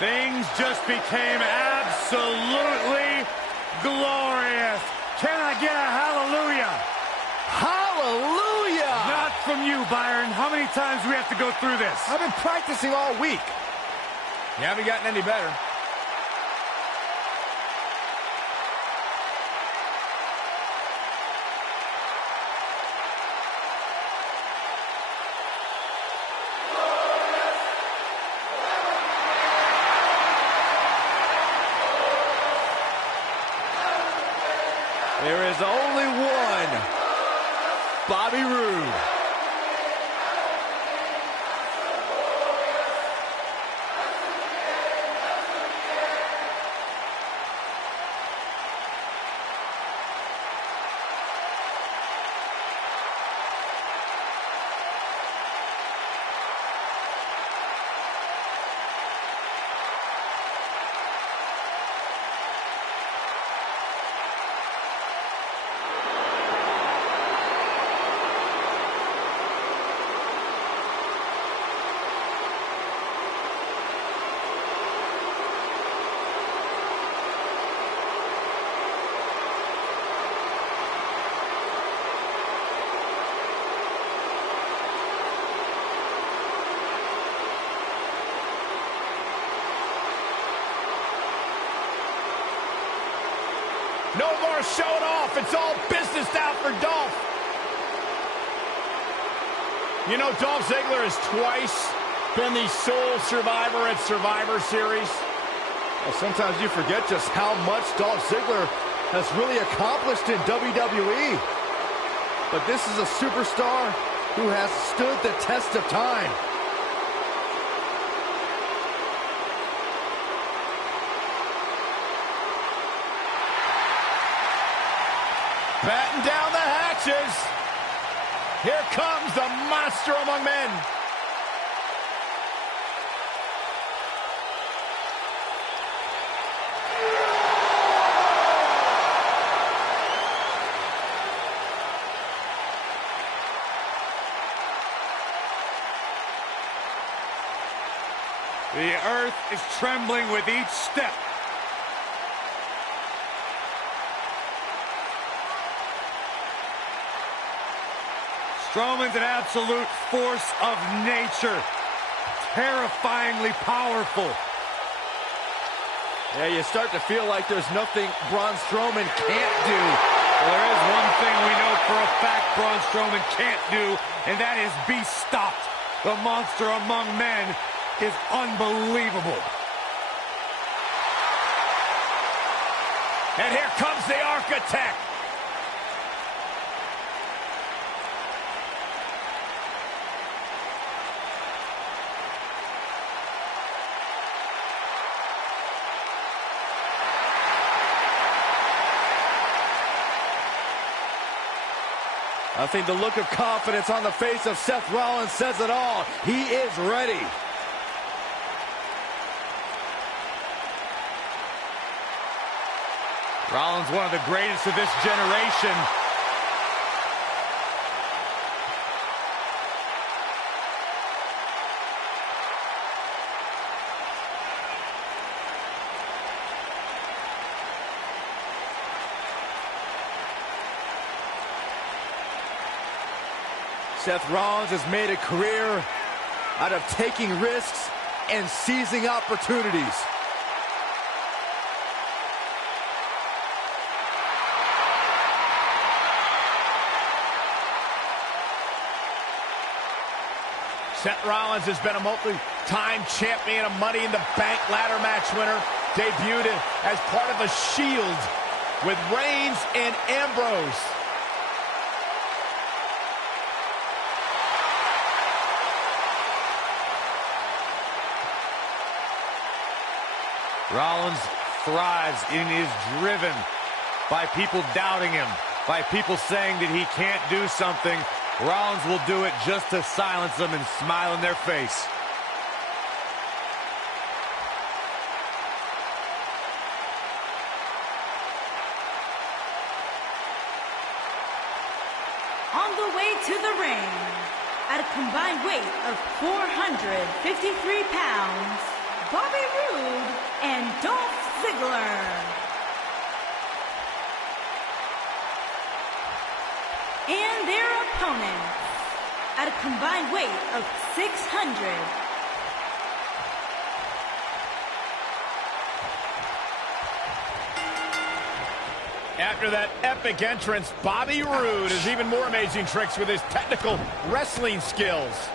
Things just became absolutely glorious. Can I get a hallelujah? Hallelujah! Not from you, Byron. How many times do we have to go through this? I've been practicing all week. You haven't gotten any better. There is only one Bobby Roode. No more showing off. It's all business now for Dolph. You know, Dolph Ziggler has twice been the sole survivor at Survivor Series. Well, sometimes you forget just how much Dolph Ziggler has really accomplished in WWE. But this is a superstar who has stood the test of time. Batten down the hatches. Here comes the monster among men. The earth is trembling with each step. Strowman's an absolute force of nature. Terrifyingly powerful. Yeah, you start to feel like there's nothing Braun Strowman can't do. Well, there is one thing we know for a fact Braun Strowman can't do, and that is be stopped. The monster among men is unbelievable. And here comes the architect. I think the look of confidence on the face of Seth Rollins says it all. He is ready. Rollins, one of the greatest of this generation. Seth Rollins has made a career out of taking risks and seizing opportunities. Seth Rollins has been a multi-time champion, a Money in the Bank ladder match winner, debuted as part of a Shield with Reigns and Ambrose. Rollins thrives and is driven by people doubting him, by people saying that he can't do something. Rollins will do it just to silence them and smile in their face. On the way to the ring, at a combined weight of 453 pounds, Bobby Roode and Dolph Ziggler. And their opponents, at a combined weight of 600. After that epic entrance, Bobby Roode has even more amazing tricks with his technical wrestling skills.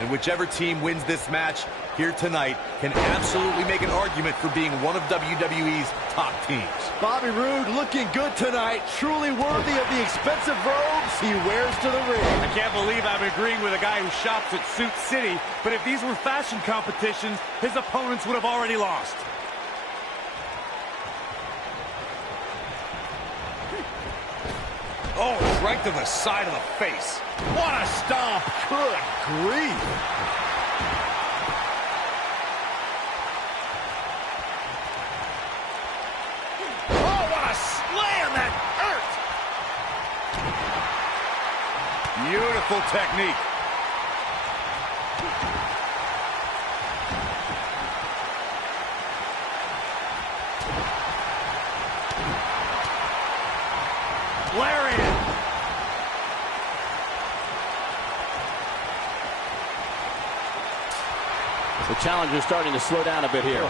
And whichever team wins this match here tonight can absolutely make an argument for being one of WWE's top teams. Bobby Roode looking good tonight, truly worthy of the expensive robes he wears to the ring. I can't believe I'm agreeing with a guy who shops at Suit City, but if these were fashion competitions, his opponents would have already lost. Oh, right to the side of the face. What a stomp. Good grief. Oh, what a slam. That hurt. Beautiful technique. Lariat. The challenger's starting to slow down a bit here.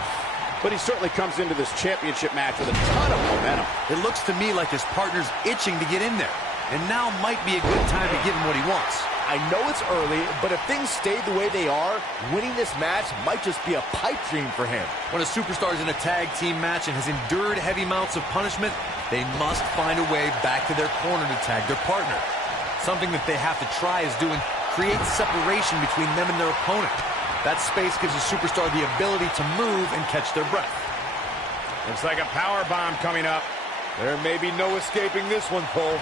But he certainly comes into this championship match with a ton of momentum. It looks to me like his partner's itching to get in there. And now might be a good time to give him what he wants. I know it's early, but if things stay the way they are, winning this match might just be a pipe dream for him. When a superstar's in a tag team match and has endured heavy amounts of punishment, they must find a way back to their corner to tag their partner. Something that they have to try is doing create separation between them and their opponent. That space gives a superstar the ability to move and catch their breath. Looks like a power bomb coming up. There may be no escaping this one, Cole.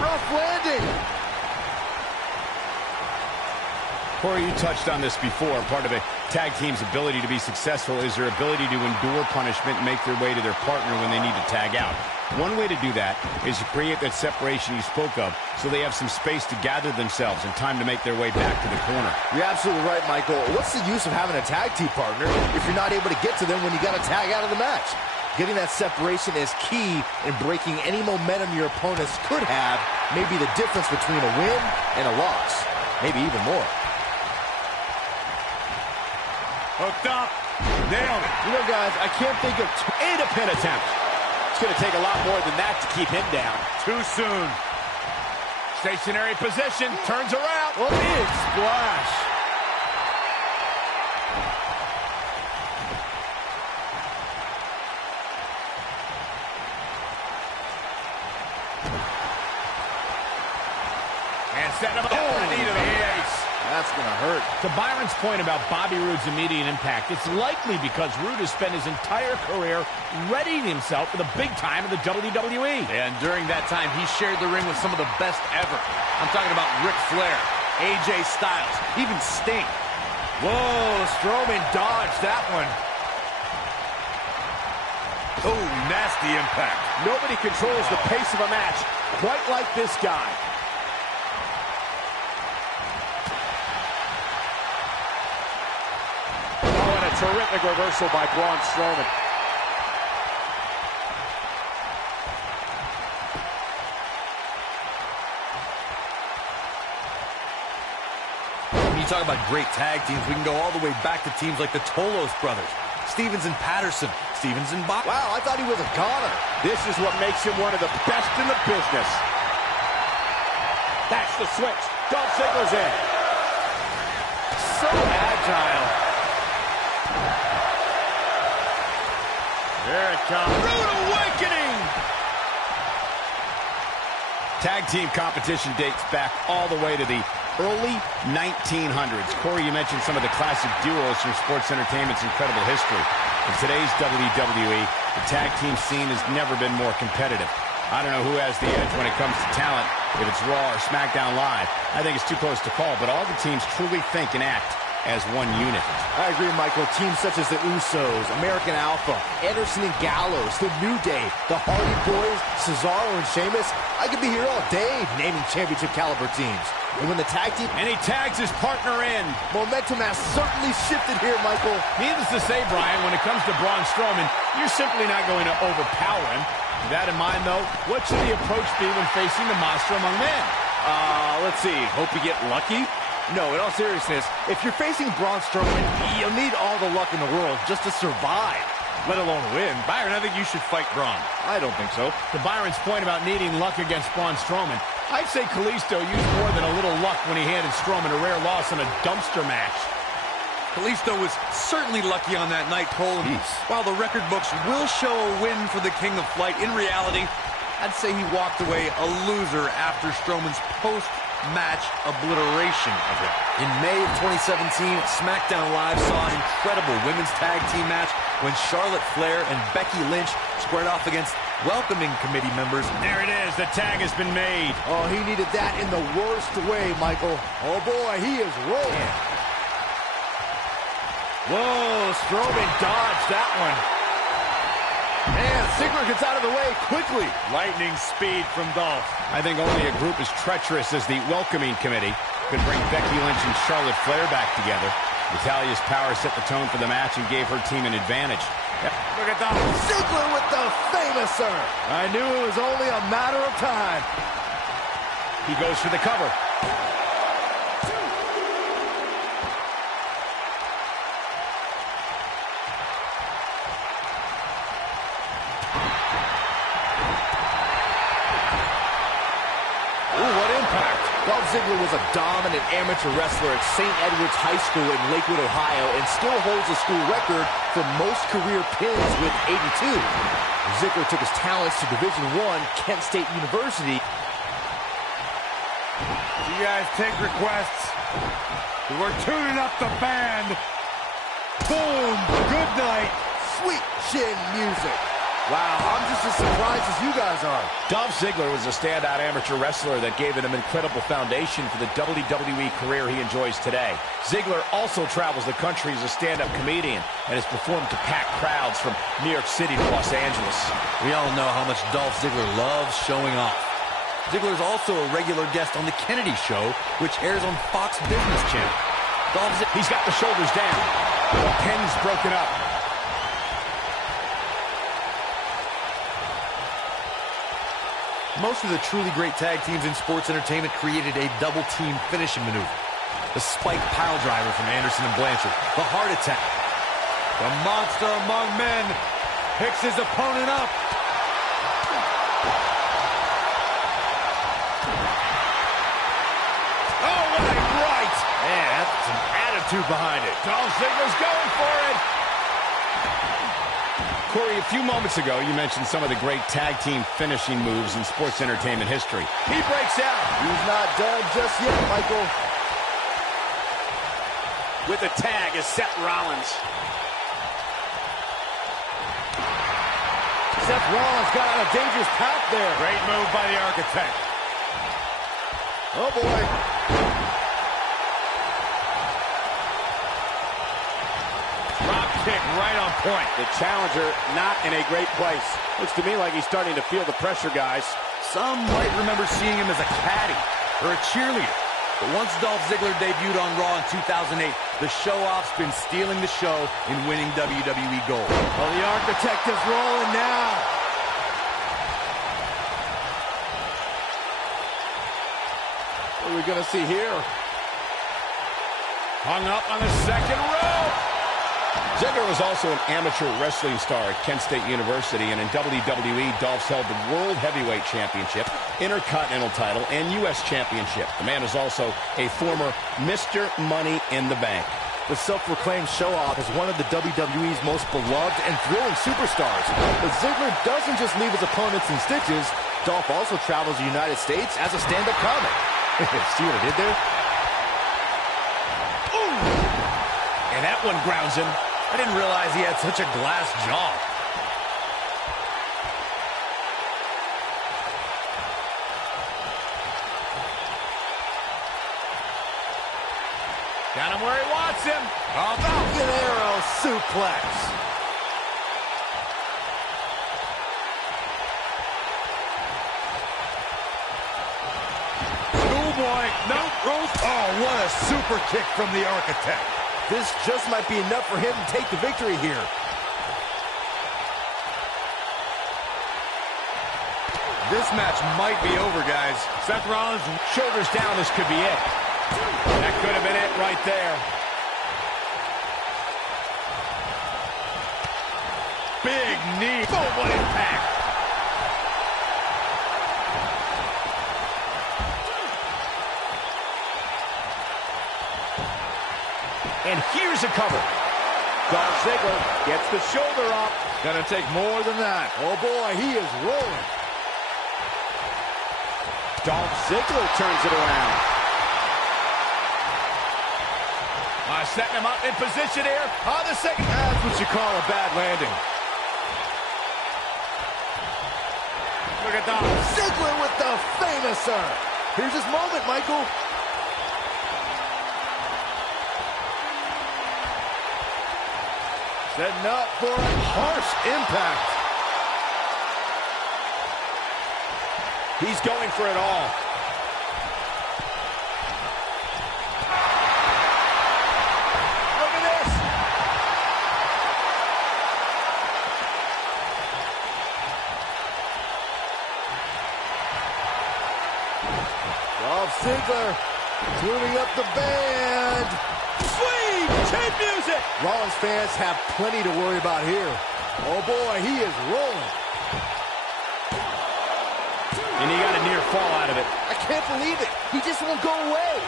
Rough landing. Corey, you touched on this before. Part of a tag team's ability to be successful is their ability to endure punishment and make their way to their partner when they need to tag out. One way to do that is to create that separation you spoke of so they have some space to gather themselves and time to make their way back to the corner. You're absolutely right, Michael. What's the use of having a tag team partner if you're not able to get to them when you got to tag out of the match? Getting that separation is key in breaking any momentum your opponents could have, maybe the difference between a win and a loss, maybe even more. Hooked up. Nailed it. You know, guys, I can't think of And a pin attempt. It's going to take a lot more than that to keep him down. Too soon. Stationary position, turns around. Oh, big splash. And setting up a knee to the face. That's going to hurt. To Byron's point about Bobby Roode's immediate impact, it's likely because Roode has spent his entire career readying himself for the big time of the WWE. And during that time, he shared the ring with some of the best ever. I'm talking about Ric Flair, AJ Styles, even Sting. Whoa, Strowman dodged that one. Oh, nasty impact. Nobody controls the pace of a match quite like this guy. Terrific reversal by Braun Strowman. When you talk about great tag teams, we can go all the way back to teams like the Tolos brothers, Stevens and Patterson, Stevens and Bach. Wow, I thought he was a goner. This is what makes him one of the best in the business. That's the switch. Dolph Ziggler's in. So agile. There it comes. Rude awakening! Tag team competition dates back all the way to the early 1900s. Corey, you mentioned some of the classic duos from sports entertainment's incredible history. In today's WWE, the tag team scene has never been more competitive. I don't know who has the edge when it comes to talent, if it's Raw or SmackDown Live. I think it's too close to call, but all the teams truly think and act as one unit. I agree, Michael. Teams such as the Usos, American Alpha, Anderson and Gallows, the New Day, the Hardy Boys, Cesaro and Sheamus. I could be here all day naming championship caliber teams. And when the tag team... And he tags his partner in. Momentum has certainly shifted here, Michael. Needless to say, Brian, when it comes to Braun Strowman, you're simply not going to overpower him. With that in mind, though, what should the approach be when facing the monster among men? Let's see. Hope you get lucky? No, in all seriousness, if you're facing Braun Strowman, you'll need all the luck in the world just to survive, let alone win. Byron, I think you should fight Braun. I don't think so. To Byron's point about needing luck against Braun Strowman, I'd say Kalisto used more than a little luck when he handed Strowman a rare loss in a dumpster match. Kalisto was certainly lucky on that night, Cole. While the record books will show a win for the King of Flight, in reality, I'd say he walked away a loser after Strowman's post-match obliteration of him. In May of 2017, SmackDown Live saw an incredible women's tag team match when Charlotte Flair and Becky Lynch squared off against welcoming committee members. There it is. The tag has been made. Oh, he needed that in the worst way, Michael. Oh, boy, he is rolling. Whoa, Strowman dodged that one. And Ziggler gets out of the way quickly. Lightning speed from Dolph. I think only a group as treacherous as the welcoming committee could bring Becky Lynch and Charlotte Flair back together. Natalia's power set the tone for the match and gave her team an advantage. Look at Dolph. Ziggler with the famouser. I knew it was only a matter of time. He goes for the cover. Dolph Ziggler was a dominant amateur wrestler at St. Edward's High School in Lakewood, Ohio, and still holds the school record for most career pins with 82. Ziggler took his talents to Division I, Kent State University. You guys take requests. We're tuning up the band. Boom! Good night. Sweet chin music. Wow, I'm just as surprised as you guys are. Dolph Ziggler was a standout amateur wrestler that gave him an incredible foundation for the WWE career he enjoys today. Ziggler also travels the country as a stand-up comedian and has performed to packed crowds from New York City to Los Angeles. We all know how much Dolph Ziggler loves showing off. Ziggler is also a regular guest on The Kennedy Show, which airs on Fox Business Channel. He's got the shoulders down. The pin's broken up. Most of the truly great tag teams in sports entertainment created a double-team finishing maneuver. The spike pile driver from Anderson and Blanchard. The heart attack. The monster among men picks his opponent up. Oh, right. Man, that's some attitude behind it. Dolph Ziggler's going for it. Corey, a few moments ago, you mentioned some of the great tag team finishing moves in sports entertainment history. He breaks out. He's not done just yet, Michael. With the tag is Seth Rollins. Seth Rollins got on a dangerous path there. Great move by the Architect. Oh, boy. Drop kick right on point. The challenger not in a great place. Looks to me like he's starting to feel the pressure, guys. Some might remember seeing him as a caddy or a cheerleader. But once Dolph Ziggler debuted on Raw in 2008, the show-off's been stealing the show in winning WWE gold. Well, the Architect is rolling now. What are we going to see here? Hung up on the second rope. Ziggler was also an amateur wrestling star at Kent State University, and in WWE, Dolph's held the World Heavyweight Championship, Intercontinental title, and U.S. Championship. The man is also a former Mr. Money in the Bank. The self-proclaimed show-off is one of the WWE's most beloved and thrilling superstars. But Ziggler doesn't just leave his opponents in stitches. Dolph also travels the United States as a stand-up comic. See what I did there? Ooh! And that one grounds him. I didn't realize he had such a glass jaw. Got him where he wants him. Falcon Arrow suplex. Schoolboy. Nope. truth. Oh, what a super kick from the Architect. This just might be enough for him to take the victory here. This match might be over, guys. Seth Rollins, shoulders down, this could be it. That could have been it right there. Big knee. Oh, what impact. And here's a cover. Dolph Ziggler gets the shoulder up. Gonna take more than that. Oh boy, he is rolling. Dolph Ziggler turns it around. Setting him up in position here. On the second. That's what you call a bad landing. Look at Dolph. Ziggler with the famouser. Here's his moment, Michael. Setting up for a harsh impact. He's going for it all. Look at this. Dolph Ziggler tuning up the band. Sweet chin music. Rollins fans have plenty to worry about here. Oh boy, he is rolling. And he got a near fall out of it. I can't believe it. He just won't go away.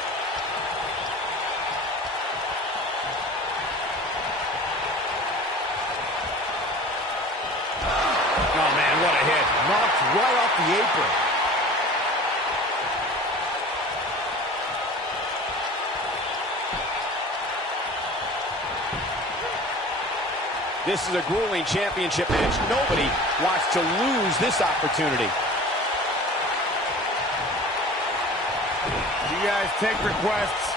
Oh, man, what a hit. Knocked right off the apron. This is a grueling championship match. Nobody wants to lose this opportunity. You guys take requests.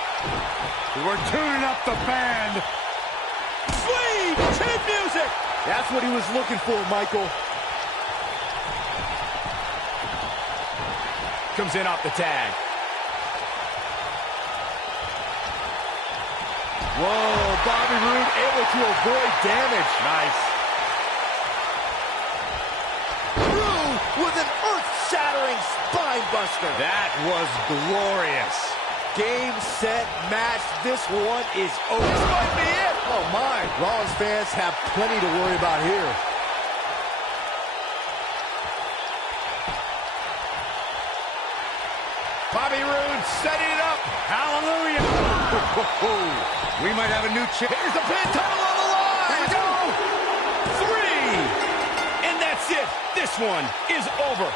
We're tuning up the band. Sweet chin music. That's what he was looking for, Michael. Comes in off the tag. Whoa, Bobby Roode able to avoid damage. Nice. Roode with an earth-shattering spine buster. That was glorious. Game, set, match. This one is over. This might be it. Oh, my. Rollins fans have plenty to worry about here. Bobby Roode setting it up. Hallelujah. We might have a new champ. Here's the pin, title on the line. Here we go. 3. And that's it. This one is over.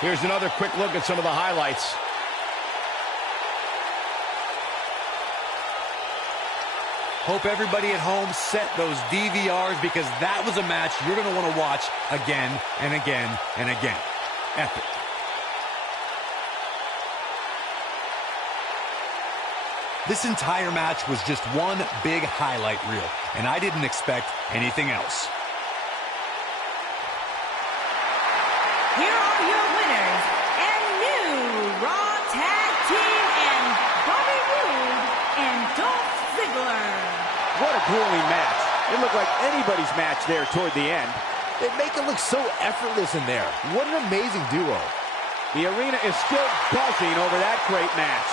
Here's another quick look at some of the highlights. Hope everybody at home set those DVRs because that was a match you're going to want to watch again and again and again. Epic. This entire match was just one big highlight reel, and I didn't expect anything else. Here are your winners and new Raw Tag Team and Bobby Roode and Dolph Ziggler. What a grueling match. It looked like anybody's match there toward the end. They make it look so effortless in there. What an amazing duo. The arena is still buzzing over that great match.